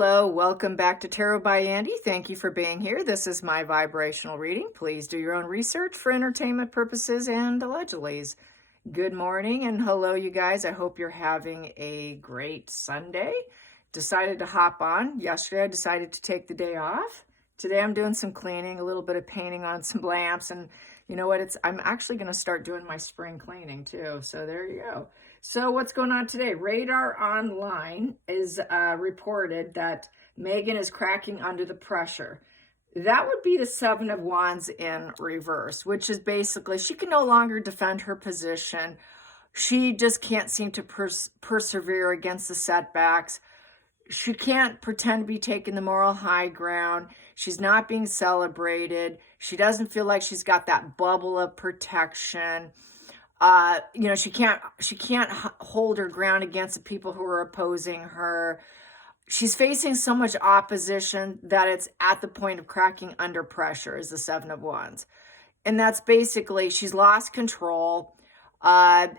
Hello, welcome back to Tarot by Andy. Thank you for being here. This is my vibrational reading. Please do your own research for entertainment purposes and allegedly. Good morning and hello, you guys. I hope you're having a great Sunday. Decided to hop on. Yesterday, I decided to take the day off. Today, I'm doing some cleaning, a little bit of painting on some lamps, and you know what? I'm actually going to start doing my spring cleaning too. So there you go. So what's going on today? Radar Online is reported that Megan is cracking under the pressure. That would be the Seven of Wands in reverse, which is basically she can no longer defend her position. She just can't seem to persevere against the setbacks. She can't pretend to be taking the moral high ground. She's not being celebrated. She doesn't feel like she's got that bubble of protection. She can't hold her ground against the people who are opposing her. She's facing so much opposition that it's at the point of cracking under pressure is the Seven of Wands. And that's basically, she's lost control. It's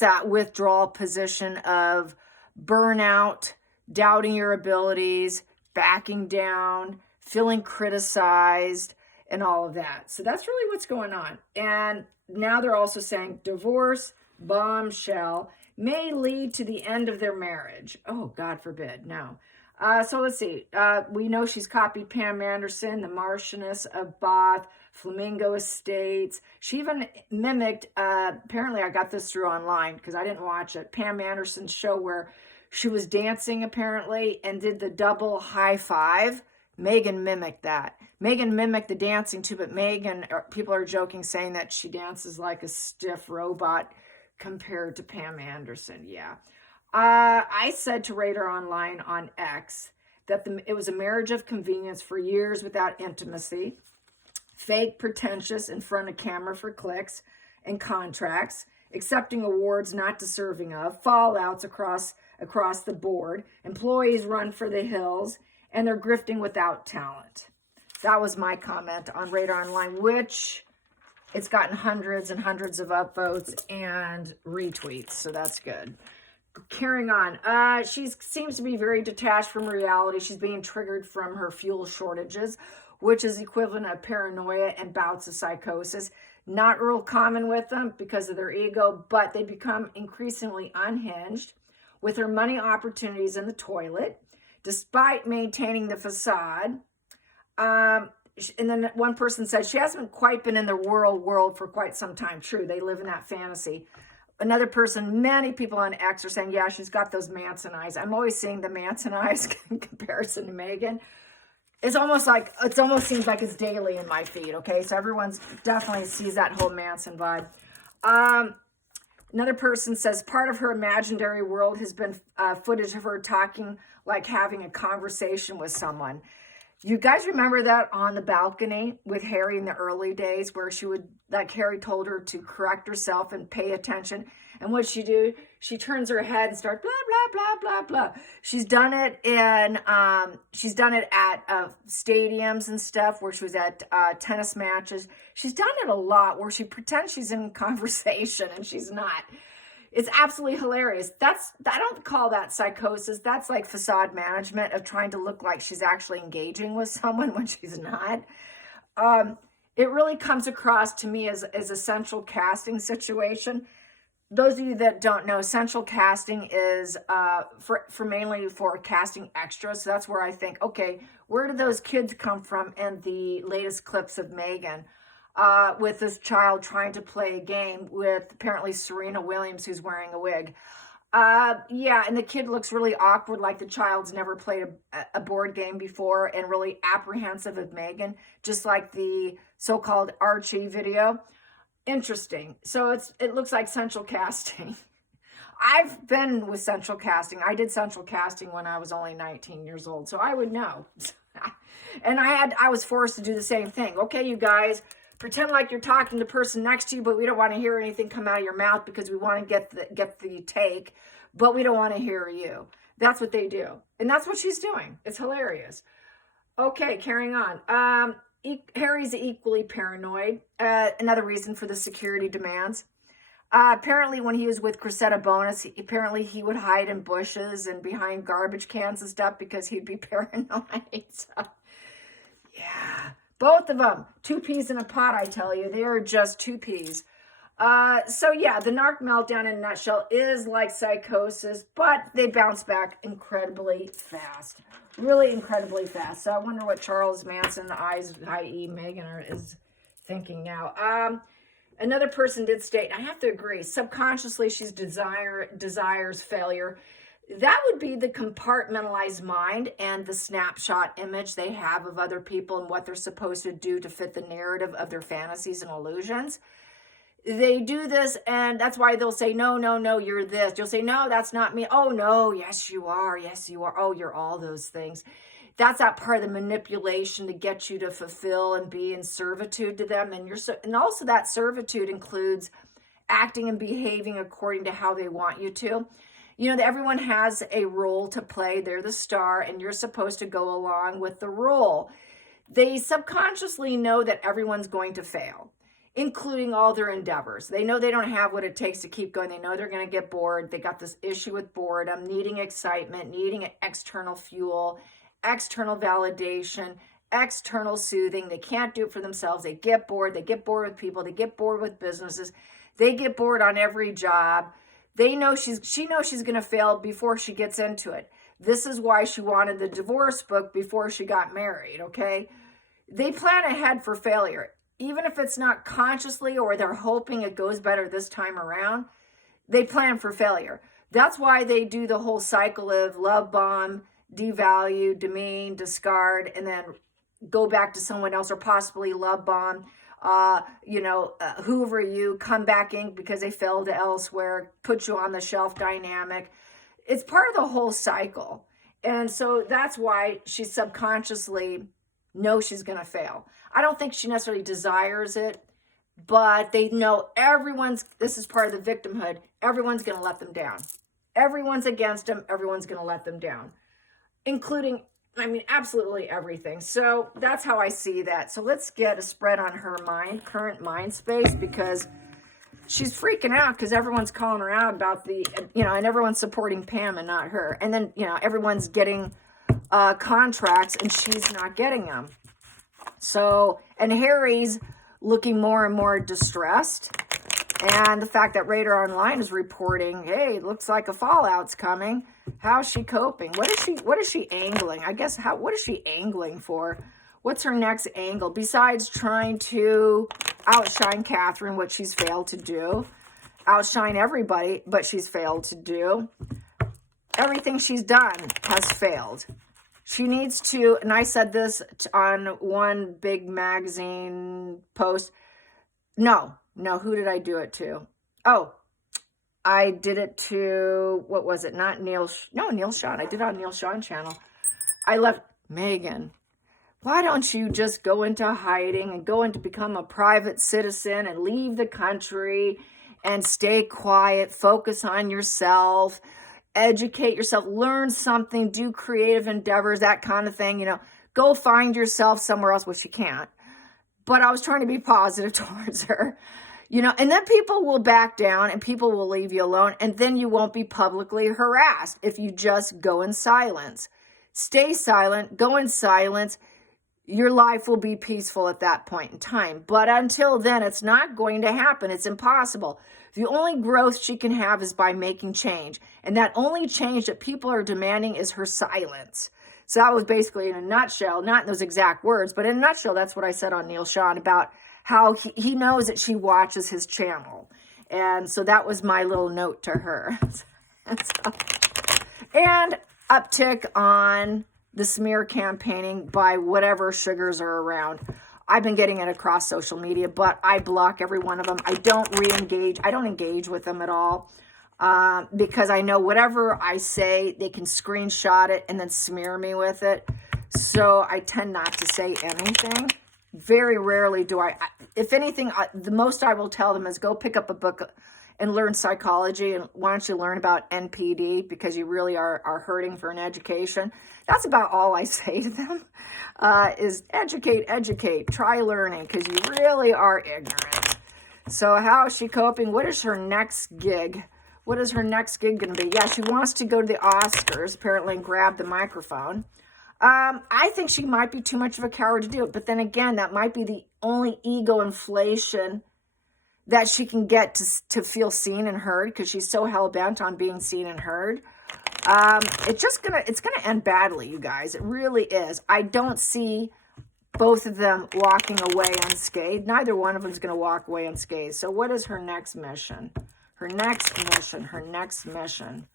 that withdrawal position of burnout, doubting your abilities, backing down, feeling criticized, and all of that. So that's really what's going on. And now they're also saying divorce, bombshell, may lead to the end of their marriage. Oh, God forbid, no. So let's see. We know she's copied Pam Anderson, the Marchioness of Bath, Flamingo Estates. She even mimicked, apparently I got this through online because I didn't watch it, Pam Anderson's show where she was dancing apparently and did the double high five. Megan mimicked that. Megan mimicked the dancing too, but people are joking saying that she dances like a stiff robot compared to Pam Anderson. Yeah. I said to Radar Online on X that it was a marriage of convenience for years without intimacy, fake, pretentious, in front of camera for clicks and contracts, accepting awards not deserving of, fallouts across the board, employees run for the hills, and they're grifting without talent. That was my comment on Radar Online, which it's gotten hundreds and hundreds of upvotes and retweets, so that's good. Carrying on, she seems to be very detached from reality. She's being triggered from her fuel shortages, which is equivalent of paranoia and bouts of psychosis. Not real common with them because of their ego, but they become increasingly unhinged with her money opportunities in the toilet, despite maintaining the facade. And then one person said she hasn't quite been in the world for quite some time. True, they live in that fantasy. Another person, many people on X are saying, yeah, she's got those Manson eyes. I'm always seeing the Manson eyes in comparison to Megan. It almost seems like it's daily in my feed, okay? So everyone's definitely sees that whole Manson vibe. Another person says part of her imaginary world has been footage of her talking like having a conversation with someone. You guys remember that on the balcony with Harry in the early days where Harry told her to correct herself and pay attention. And what she do? She turns her head and starts blah, blah, blah, blah, blah. She's done it at stadiums and stuff where she was at tennis matches. She's done it a lot where she pretends she's in conversation and she's not. It's absolutely hilarious. I don't call that psychosis. That's like facade management of trying to look like she's actually engaging with someone when she's not. It really comes across to me as a central casting situation. Those of you that don't know, central casting is mainly for casting extras. So that's where I think, okay, where did those kids come from in the latest clips of Megan? With this child trying to play a game with apparently Serena Williams, who's wearing a wig. And the kid looks really awkward, like the child's never played a board game before and really apprehensive of Megan, just like the so-called Archie video. Interesting. So it looks like central casting. I've been with central casting. I did central casting when I was only 19 years old, so I would know. And I was forced to do the same thing. Okay, you guys, pretend like you're talking to the person next to you, but we don't want to hear anything come out of your mouth because we want to get the take, but we don't want to hear you. That's what they do. And that's what she's doing. It's hilarious. Okay, carrying on. Harry's equally paranoid. Another reason for the security demands. Apparently when he was with Cressetta Bonus, apparently he would hide in bushes and behind garbage cans and stuff because he'd be paranoid. So, yeah, both of them, two peas in a pot, I tell you. They are just two peas. So yeah, the narc meltdown in a nutshell is like psychosis, but they bounce back incredibly fast. Really incredibly fast. So I wonder what Charles Manson, i.e. Megan, is thinking now. Another person did state, I have to agree, subconsciously she's desires failure. That would be the compartmentalized mind and the snapshot image they have of other people and what they're supposed to do to fit the narrative of their fantasies and illusions. They do this, and that's why they'll say, no, no, no, you're this. You'll say, no, that's not me. Oh, no, yes, you are. Yes, you are. Oh, you're all those things. That's that part of the manipulation to get you to fulfill and be in servitude to them. And also that servitude includes acting and behaving according to how they want you to. You know, everyone has a role to play. They're the star, and you're supposed to go along with the role. They subconsciously know that everyone's going to fail, including all their endeavors. They know they don't have what it takes to keep going. They know they're going to get bored. They got this issue with boredom, needing excitement, needing external fuel, external validation, external soothing. They can't do it for themselves. They get bored. They get bored with people. They get bored with businesses. They get bored on every job. She knows she's going to fail before she gets into it. This is why she wanted the divorce book before she got married, okay? They plan ahead for failure. Even if it's not consciously or they're hoping it goes better this time around, they plan for failure. That's why they do the whole cycle of love bomb, devalue, demean, discard, and then go back to someone else, or possibly love bomb, hoover you, come back in because they failed elsewhere, put you on the shelf dynamic. It's part of the whole cycle. And so that's why she subconsciously knows she's going to fail. I don't think she necessarily desires it, but they know this is part of the victimhood. Everyone's going to let them down. Everyone's against them. Everyone's going to let them down, including, absolutely everything. So that's how I see that. So let's get a spread on her current mind space, because she's freaking out because everyone's calling her out about and everyone's supporting Pam and not her. And then, everyone's getting contracts and she's not getting them. So, and Harry's looking more and more distressed. And the fact that Radar Online is reporting, hey, it looks like a fallout's coming. How's she coping? What is she angling? I guess, what is she angling for? What's her next angle? Besides trying to outshine Catherine, which she's failed to do. Outshine everybody, but she's failed to do. Everything she's done has failed. She needs to, and I said this on one big magazine post. No, who did I do it to? Oh, I did it to, what was it? Not Neil Sean. I did it on Neil Sean channel. I left Megan. Why don't you just go into hiding and go into become a private citizen and leave the country and stay quiet, focus on yourself, educate yourself, learn something, do creative endeavors, that kind of thing, go find yourself somewhere else, which you can't. But I was trying to be positive towards her, and then people will back down and people will leave you alone. And then you won't be publicly harassed if you just go in silence. Stay silent, go in silence. Your life will be peaceful at that point in time. But until then, it's not going to happen. It's impossible. The only growth she can have is by making change. And that only change that people are demanding is her silence. So that was basically, in a nutshell, not in those exact words, but in a nutshell, that's what I said on Neil Sean about how he knows that she watches his channel. And so that was my little note to her. And uptick on the smear campaigning by whatever sugars are around. I've been getting it across social media, but I block every one of them. I don't re-engage. I don't engage with them at all because I know whatever I say, they can screenshot it and then smear me with it. So I tend not to say anything. Very rarely do I. If anything, the most I will tell them is go pick up a book and learn psychology, and why don't you learn about NPD, because you really are hurting for an education. That's about all I say to them, is educate, try learning, because you really are ignorant. So how is she coping? What is her next gig? What is her next gig going to be? Yeah, she wants to go to the Oscars, apparently, and grab the microphone. I think she might be too much of a coward to do it. But then again, that might be the only ego inflation that she can get to feel seen and heard, because she's so hell-bent on being seen and heard. It's gonna end badly, you guys. It really is. I don't see both of them walking away unscathed. Neither one of them is going to walk away unscathed. So what is her next mission? Her next mission.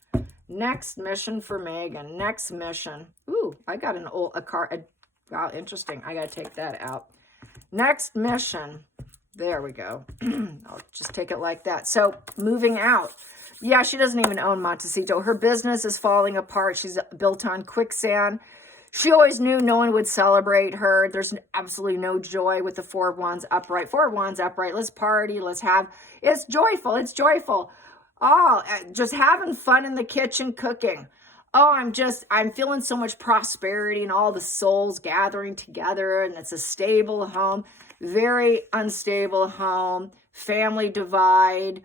Next mission for Megan. Next mission. Ooh, I got a card. Wow, interesting. I got to take that out. Next mission. There we go. I'll just take it like that. So moving out. Yeah, she doesn't even own Montecito. Her business is falling apart. She's built on quicksand. She always knew no one would celebrate her. There's absolutely no joy with the Four of Wands upright. Four of Wands upright. Let's party. Let's have. It's joyful. It's joyful. Oh, just having fun in the kitchen cooking. Oh, I'm feeling so much prosperity and all the souls gathering together, and it's a stable home. Very unstable home. Family divide.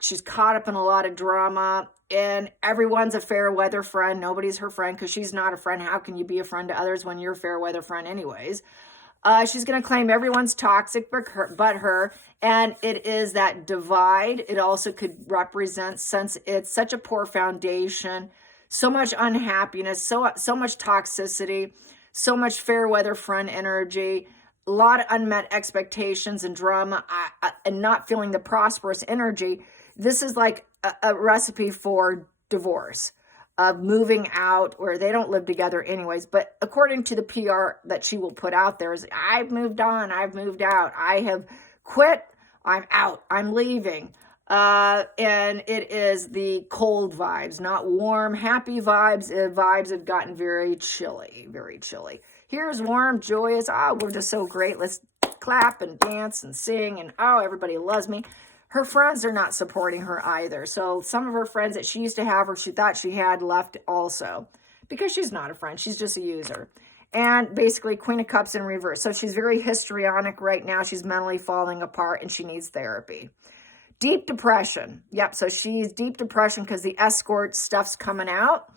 She's caught up in a lot of drama, and everyone's a fair weather friend. Nobody's her friend because she's not a friend. How can you be a friend to others when you're a fair weather friend anyways? She's going to claim everyone's toxic but her, and it is that divide. It also could represent, since it's such a poor foundation, so much unhappiness, so much toxicity, so much fair weather friend energy, a lot of unmet expectations and drama, and not feeling the prosperous energy. This is like a recipe for divorce, of moving out, where they don't live together anyways. But according to the PR that she will put out there, is I've moved on, I've moved out, I have quit, I'm out, I'm leaving. And it is the cold vibes, not warm, happy vibes. Vibes have gotten very chilly, very chilly. Here's warm, joyous. Oh, we're just so great. Let's clap and dance and sing. And oh, everybody loves me. Her friends are not supporting her either. So some of her friends that she used to have, or she thought she had, left also, because she's not a friend. She's just a user. And basically Queen of Cups in reverse. So she's very histrionic right now. She's mentally falling apart, and she needs therapy. Deep depression. Yep. So she's deep depression because the escort stuff's coming out.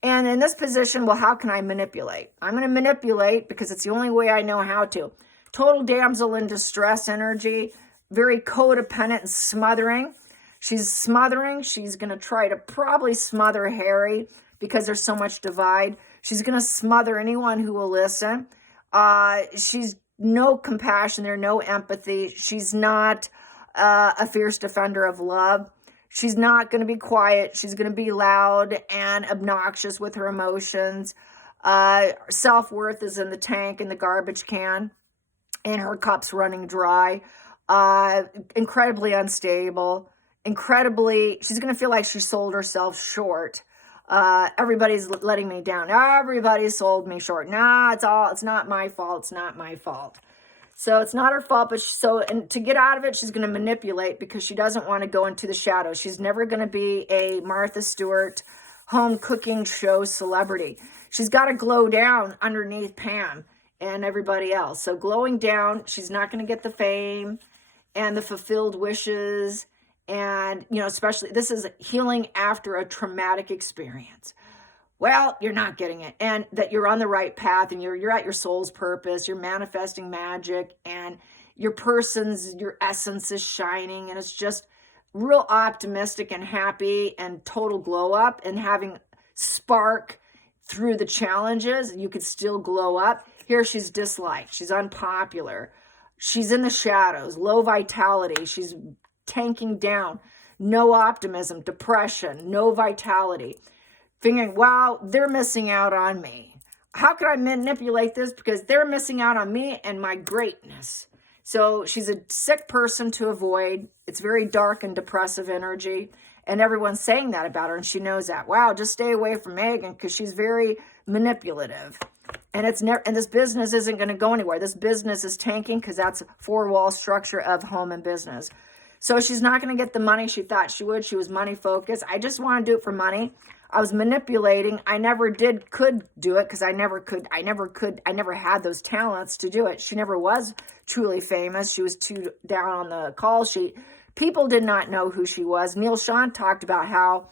And in this position, well, how can I manipulate? I'm going to manipulate because it's the only way I know how to. Total damsel in distress energy, very codependent and smothering. She's smothering. She's going to try to probably smother Harry because there's so much divide. She's going to smother anyone who will listen. She's no compassion there, no empathy. She's not a fierce defender of love. She's not going to be quiet. She's going to be loud and obnoxious with her emotions. Self-worth is in the tank, in the garbage can, and her cup's running dry. Incredibly unstable. She's going to feel like she sold herself short. Everybody's letting me down. Everybody sold me short. Nah, it's not my fault. It's not my fault. So it's not her fault, but and to get out of it, she's going to manipulate because she doesn't want to go into the shadows. She's never going to be a Martha Stewart home cooking show celebrity. She's got to glow down underneath Pam and everybody else. So glowing down, she's not going to get the fame and the fulfilled wishes. And, especially this is healing after a traumatic experience. Well, you're not getting it, and that you're on the right path, and you're at your soul's purpose. You're manifesting magic, and your essence is shining, and it's just real optimistic and happy and total glow up, and having spark through the challenges. You could still glow up. Here she's disliked. She's unpopular. She's in the shadows, low vitality. She's tanking down, no optimism, depression, no vitality. Figuring, wow, they're missing out on me. How could I manipulate this? Because they're missing out on me and my greatness. So she's a sick person to avoid. It's very dark and depressive energy. And everyone's saying that about her, and she knows that. Wow, just stay away from Megan because she's very manipulative. And this business isn't going to go anywhere. This business is tanking because that's a four-wall structure of home and business. So she's not going to get the money she thought she would. She was money focused. I just want to do it for money. I was manipulating. I never could do it because I never had those talents to do it. She never was truly famous. She was too down on the call sheet. People did not know who she was. Neil Sean talked about how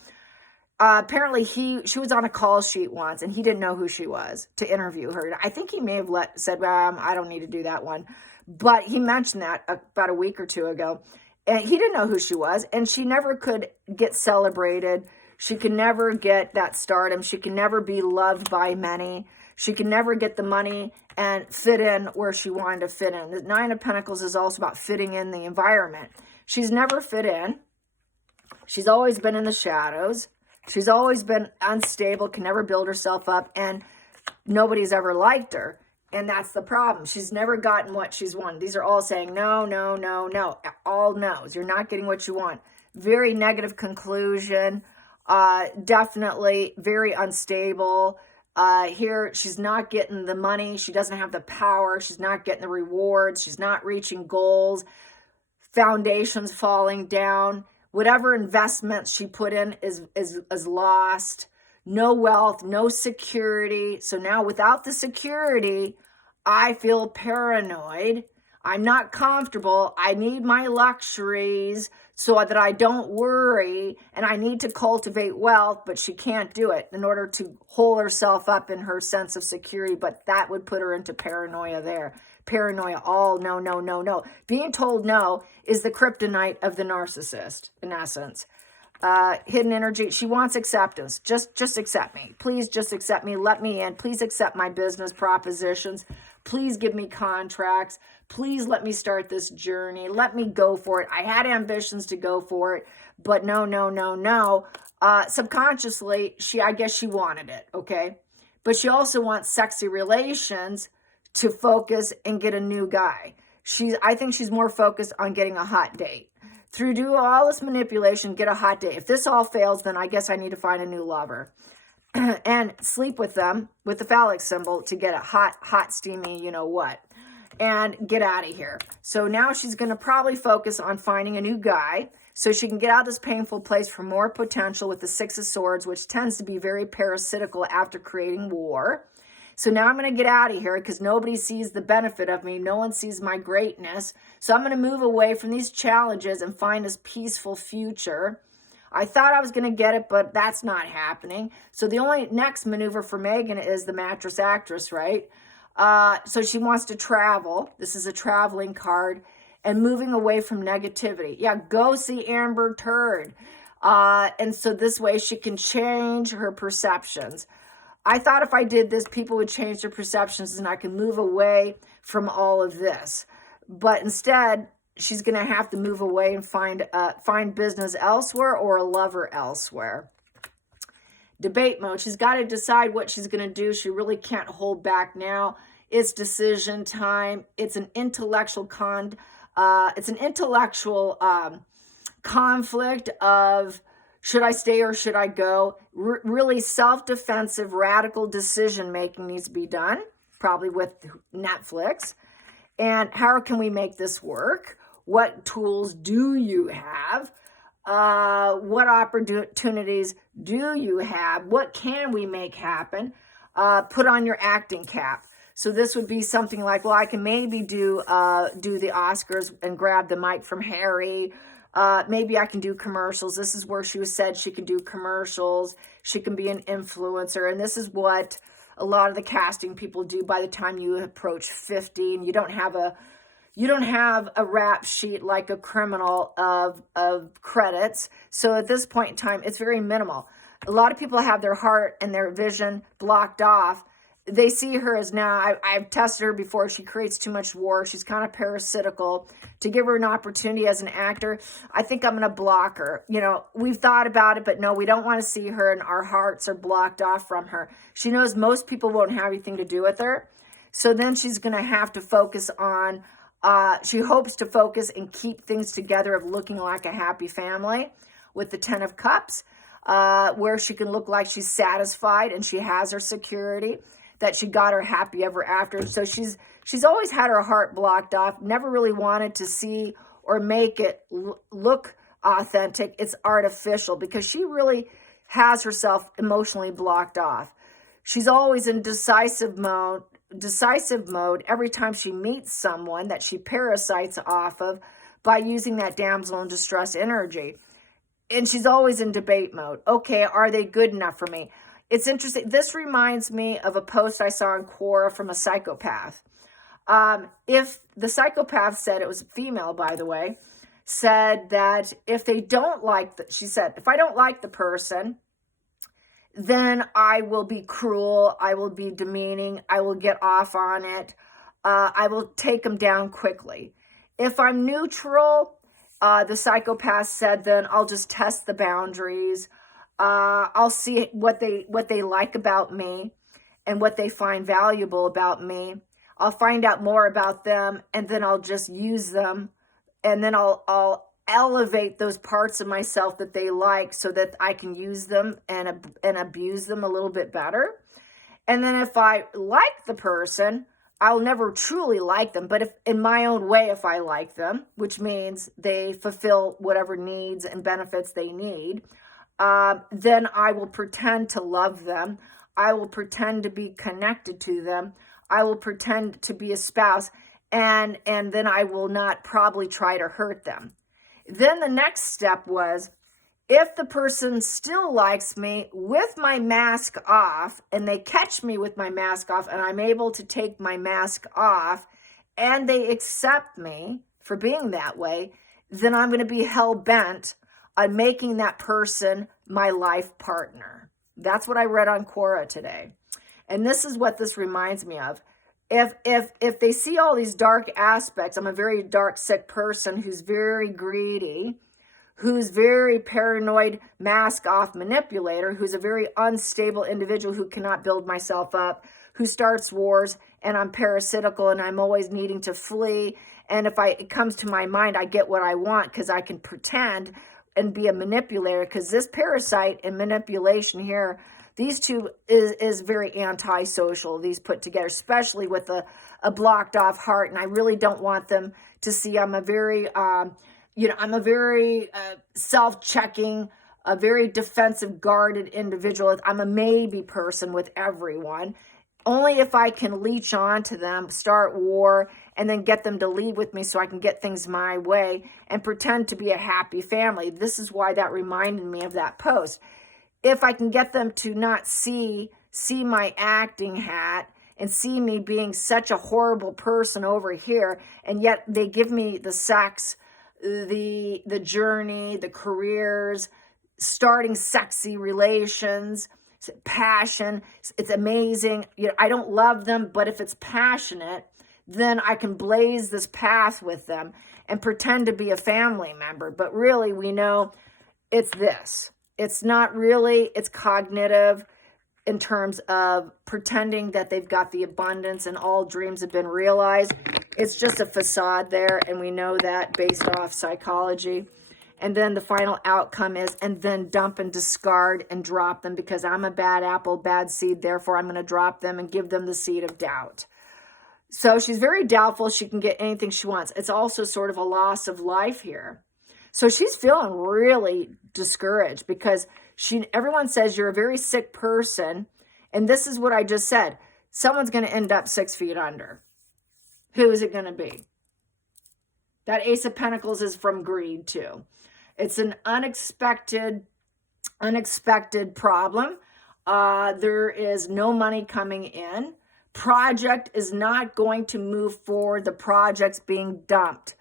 apparently she was on a call sheet once and he didn't know who she was to interview her. I think he may have said, I don't need to do that one. But he mentioned that about a week or two ago. And he didn't know who she was. And she never could get celebrated. She could never get that stardom. She can never be loved by many. She can never get the money and fit in where she wanted to fit in. The Nine of Pentacles is also about fitting in the environment. She's never fit in. She's always been in the shadows. She's always been unstable, can never build herself up, and nobody's ever liked her. And that's the problem. She's never gotten what she's wanted. These are all saying, no, no, no, no. All no's. You're not getting what you want. Very negative conclusion. Definitely very unstable. Here, she's not getting the money. She doesn't have the power. She's not getting the rewards. She's not reaching goals. Foundations falling down. Whatever investments she put in is lost. No wealth, no security. So now without the security, I feel paranoid. I'm not comfortable. I need my luxuries so that I don't worry, and I need to cultivate wealth, but she can't do it in order to hold herself up in her sense of security, but that would put her into paranoia there. Paranoia, all no, no, no, no. Being told no is the kryptonite of the narcissist, in essence. Hidden energy, she wants acceptance. Just accept me. Please just accept me. Let me in. Please accept my business propositions. Please give me contracts. Please let me start this journey. Let me go for it. I had ambitions to go for it, but no, no, no, no. Subconsciously, I guess she wanted it, okay? But she also wants sexy relations to focus and get a new guy. I think she's more focused on getting a hot date. Through do all this manipulation, get a hot date. If this all fails, then I guess I need to find a new lover. And sleep with them with the phallic symbol to get a hot, steamy, you know what, and get out of here. So now she's going to probably focus on finding a new guy so she can get out of this painful place for more potential with the Six of Swords, which tends to be very parasitical after creating war. So now I'm going to get out of here because nobody sees the benefit of me. No one sees my greatness. So I'm going to move away from these challenges and find this peaceful future. I thought I was going to get it, but that's not happening. So the only next maneuver for Megan is the mattress actress, right? So she wants to travel. This is a traveling card and moving away from negativity. Yeah, go see Amber Turd. And so this way she can change her perceptions. I thought if I did this, people would change their perceptions and I can move away from all of this. But instead, she's going to have to move away and find business elsewhere or a lover elsewhere. Debate mode. She's got to decide what she's going to do. She really can't hold back now. It's decision time. It's an intellectual conflict of should I stay or should I go? Really self-defensive, radical decision-making needs to be done, probably with Netflix. And how can we make this work? What tools do you have? What opportunities do you have? What can we make happen? Put on your acting cap. So this would be something like, well, I can maybe do the Oscars and grab the mic from Harry. Maybe I can do commercials. This is where she said she can do commercials. She can be an influencer. And this is what a lot of the casting people do by the time you approach 50 and you don't have a rap sheet like a criminal of credits. So at this point in time, it's very minimal. A lot of people have their heart and their vision blocked off. They see her as now, I've tested her before, she creates too much war. She's kind of parasitical. To give her an opportunity as an actor, I think I'm going to block her. You know, we've thought about it, but no, we don't want to see her and our hearts are blocked off from her. She knows most people won't have anything to do with her. So then she's going to have to focus on, she hopes to focus and keep things together of looking like a happy family with the Ten of Cups, where she can look like she's satisfied and she has her security, that she got her happy ever after. So she's always had her heart blocked off, never really wanted to see or make it look authentic. It's artificial because she really has herself emotionally blocked off. She's always in decisive mode, decisive mode every time she meets someone that she parasites off of by using that damsel in distress energy. And she's always in debate mode. Okay, are they good enough for me? It's interesting. This reminds me of a post I saw on Quora from a psychopath. If the psychopath said, it was a female, by the way, said that if they don't like, she said, if I don't like the person, then I will be cruel, I will be demeaning, I will get off on it, I will take them down quickly. If I'm neutral, the psychopath said, then I'll just test the boundaries. I'll see what they like about me and what they find valuable about me. I'll find out more about them, and then I'll just use them, and then I'll elevate those parts of myself that they like so that I can use them and abuse them a little bit better. And then if I like the person, I'll never truly like them, but if in my own way, if I like them, which means they fulfill whatever needs and benefits they need, then I will pretend to love them. I will pretend to be connected to them. I will pretend to be a spouse, and then I will not probably try to hurt them. Then the next step was, if the person still likes me with my mask off, and they catch me with my mask off, and I'm able to take my mask off, and they accept me for being that way, then I'm going to be hell-bent on making that person my life partner. That's what I read on Quora today. And this is what this reminds me of. If they see all these dark aspects, I'm a very dark, sick person who's very greedy, who's very paranoid, mask off manipulator, who's a very unstable individual who cannot build myself up, who starts wars, and I'm parasitical and I'm always needing to flee. And if it comes to my mind, I get what I want because I can pretend and be a manipulator, because this parasite and manipulation here, these two is very antisocial, these put together, especially with a blocked off heart. And I really don't want them to see I'm a very, I'm a very self-checking, a very defensive, guarded individual. I'm a maybe person with everyone. Only if I can leech on to them, start war, and then get them to leave with me so I can get things my way and pretend to be a happy family. This is why that reminded me of that post. If I can get them to not see my acting hat and see me being such a horrible person over here, and yet they give me the sex, the journey, the careers, starting sexy relations, passion, it's amazing. I don't love them, but if it's passionate, then I can blaze this path with them and pretend to be a family member. But really, we know it's this. It's not really, it's cognitive in terms of pretending that they've got the abundance and all dreams have been realized. It's just a facade there, and we know that based off psychology. And then the final outcome is, and then dump and discard and drop them because I'm a bad apple, bad seed, therefore I'm going to drop them and give them the seed of doubt. So she's very doubtful she can get anything she wants. It's also sort of a loss of life here. So she's feeling really discouraged because everyone says you're a very sick person. And this is what I just said. Someone's going to end up 6 feet under. Who is it going to be? That Ace of Pentacles is from greed too. It's an unexpected problem. There is no money coming in. Project is not going to move forward. The project's being dumped.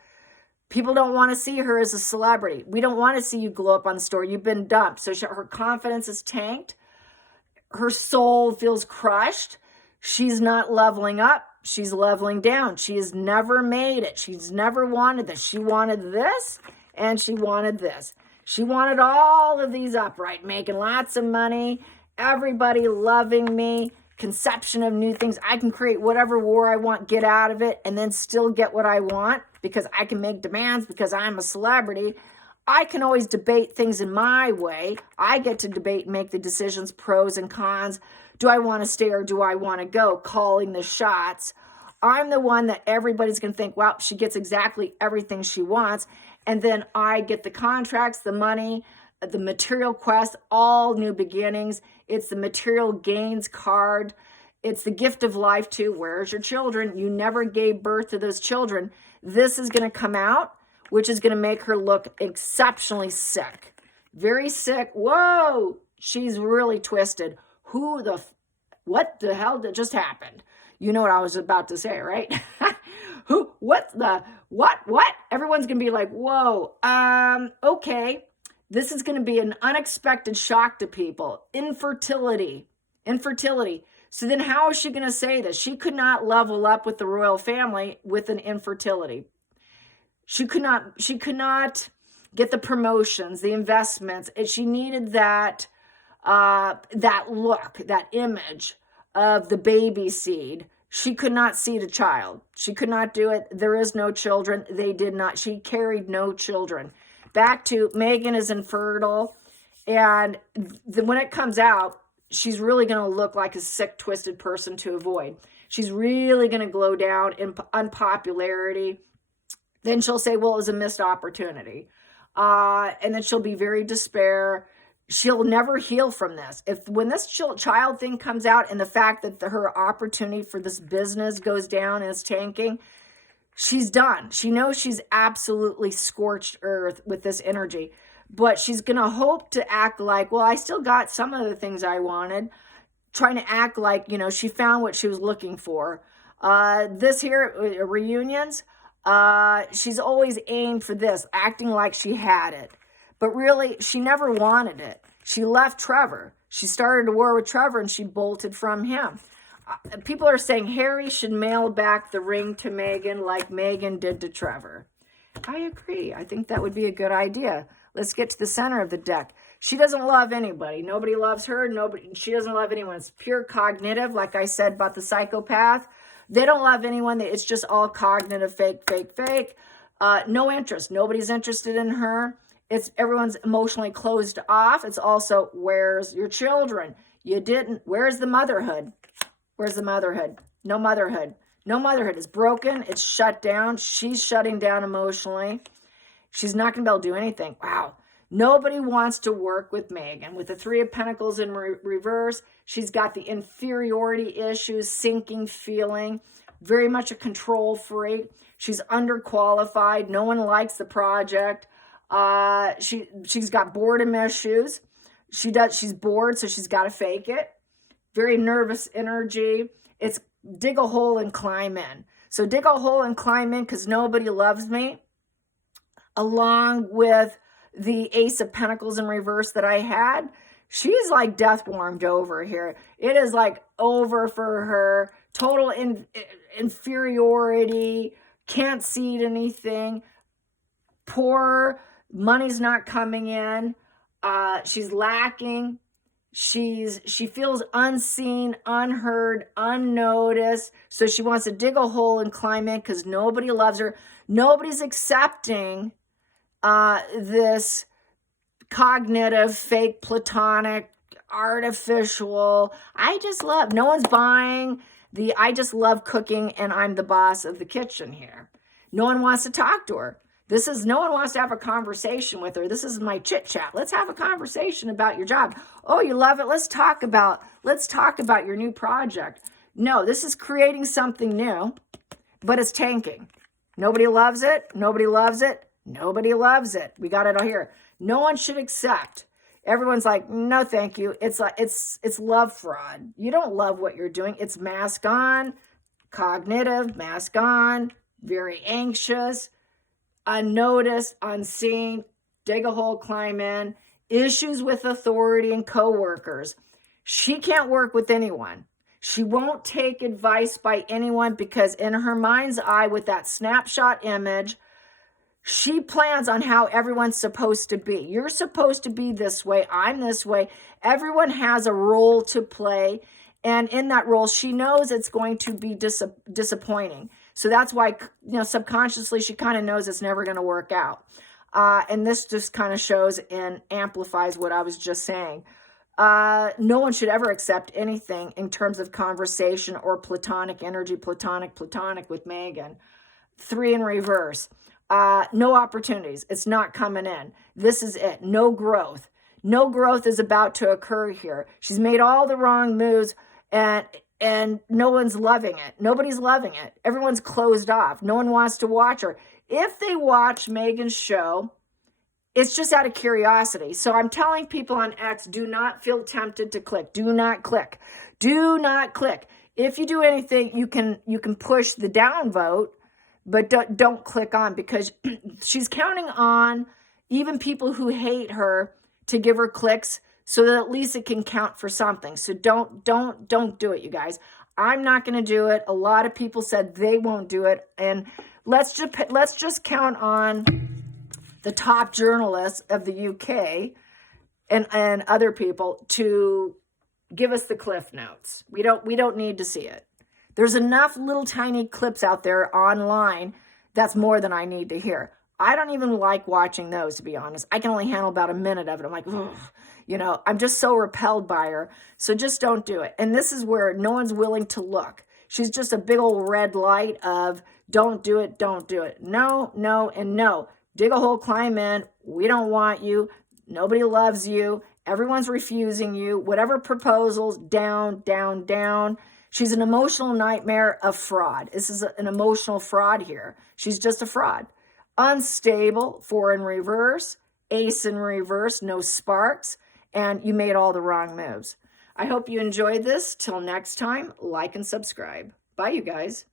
People don't want to see her as a celebrity. We don't want to see you glow up on the story. You've been dumped. So her confidence is tanked. Her soul feels crushed. She's not leveling up. She's leveling down. She has never made it. She's never wanted this. She wanted this and she wanted this. She wanted all of these upright, making lots of money, everybody loving me, conception of new things. I can create whatever war I want, get out of it, and then still get what I want because I can make demands because I'm a celebrity. I can always debate things in my way. I get to debate and make the decisions, pros and cons. Do I want to stay or do I want to go? Calling the shots. I'm the one that everybody's going to think, well, she gets exactly everything she wants. And then I get the contracts, the money, the material quest, all new beginnings. It's the material gains card. It's the gift of life too. Where's your children? You never gave birth to those children. This is going to come out, which is going to make her look exceptionally sick. Very sick. Whoa, she's really twisted. What the hell just happened? You know what I was about to say, right? What? Everyone's going to be like, whoa, okay. This is going to be an unexpected shock to people. Infertility. So then how is she going to say this? She could not level up with the royal family with an infertility. She could not get the promotions, the investments. And she needed that look, that image of the baby seed. She could not seed a child. She could not do it. There is no children. They did not. She carried no children. Back to Meghan is infertile. And when it comes out, she's really going to look like a sick, twisted person to avoid. She's really going to glow down in unpopularity. Then she'll say, well, it was a missed opportunity. And then she'll be very despair. She'll never heal from this. When this child thing comes out and the fact that her opportunity for this business goes down and is tanking, she's done. She knows she's absolutely scorched earth with this energy. But she's going to hope to act like, well, I still got some of the things I wanted. Trying to act like, she found what she was looking for. This here, reunions, she's always aimed for this, acting like she had it. But really, she never wanted it. She left Trevor. She started a war with Trevor and she bolted from him. People are saying Harry should mail back the ring to Meghan like Meghan did to Trevor. I agree. I think that would be a good idea. Let's get to the center of the deck. She doesn't love anybody. Nobody loves her. She doesn't love anyone. It's pure cognitive, like I said about the psychopath. They don't love anyone. It's just all cognitive, fake. No interest. Nobody's interested in her. Everyone's emotionally closed off. It's also, where's your children? You didn't. Where's the motherhood? Where's the motherhood? No motherhood. No motherhood. It's broken. It's shut down. She's shutting down emotionally. She's not going to be able to do anything. Wow. Nobody wants to work with Meghan. With the Three of Pentacles in reverse, she's got the inferiority issues, sinking feeling, very much a control freak. She's underqualified. No one likes the project. She's got boredom issues. She's bored, so she's got to fake it. Very nervous energy. It's dig a hole and climb in. So dig a hole and climb in because nobody loves me. Along with the Ace of Pentacles in reverse that I had, she's like death warmed over here. It is like over for her. Total inferiority. Can't see anything. Poor. Money's not coming in. She's lacking. She feels unseen, unheard, unnoticed. So she wants to dig a hole and climb in because nobody loves her. Nobody's accepting this cognitive, fake, platonic, artificial. No one's buying I just love cooking and I'm the boss of the kitchen here. No one wants to talk to her. No one wants to have a conversation with her. This is my chit chat. Let's have a conversation about your job. Oh, you love it. Let's talk about your new project. No, this is creating something new, but it's tanking. Nobody loves it. Nobody loves it. Nobody loves it. We got it all here. No one should accept. Everyone's like, no, thank you. It's love fraud. You don't love what you're doing. It's mask on, cognitive, mask on, very anxious, unnoticed, unseen, dig a hole, climb in, issues with authority and coworkers. She can't work with anyone. She won't take advice by anyone because in her mind's eye with that snapshot image, she plans on how everyone's supposed to be. You're supposed to be this way. I'm this way. Everyone has a role to play. And in that role, she knows it's going to be disappointing. So that's why, subconsciously, she kind of knows it's never going to work out. And this just kind of shows and amplifies what I was just saying. No one should ever accept anything in terms of conversation or platonic energy, platonic with Meghan. 3 in reverse. No opportunities. It's not coming in. This is it. No growth. No growth is about to occur here. She's made all the wrong moves. And and no one's loving it. Nobody's loving it. Everyone's closed off. No one wants to watch her. If they watch Megan's show, it's just out of curiosity. So I'm telling people on X, do not feel tempted to click. Do not click. Do not click. If you do anything, you can push the down vote, but don't click on, because she's counting on even people who hate her to give her clicks so that at least it can count for something. So don't do it, you guys. I'm not going to do it. A lot of people said they won't do it, and let's just count on the top journalists of the UK and other people to give us the cliff notes. We don't need to see it. There's enough little tiny clips out there online. That's more than I need to hear. I don't even like watching those, to be honest. I can only handle about a minute of it. I'm like, ugh. You know, I'm just so repelled by her. So just don't do it. And this is where no one's willing to look. She's just a big old red light of don't do it, don't do it. No, no, and no. Dig a hole, climb in. We don't want you. Nobody loves you. Everyone's refusing you. Whatever proposals, down, down, down. She's an emotional nightmare of fraud. This is an emotional fraud here. She's just a fraud. Unstable, 4 in reverse, ace in reverse, no sparks, and you made all the wrong moves. I hope you enjoyed this. Till next time, like and subscribe. Bye, you guys.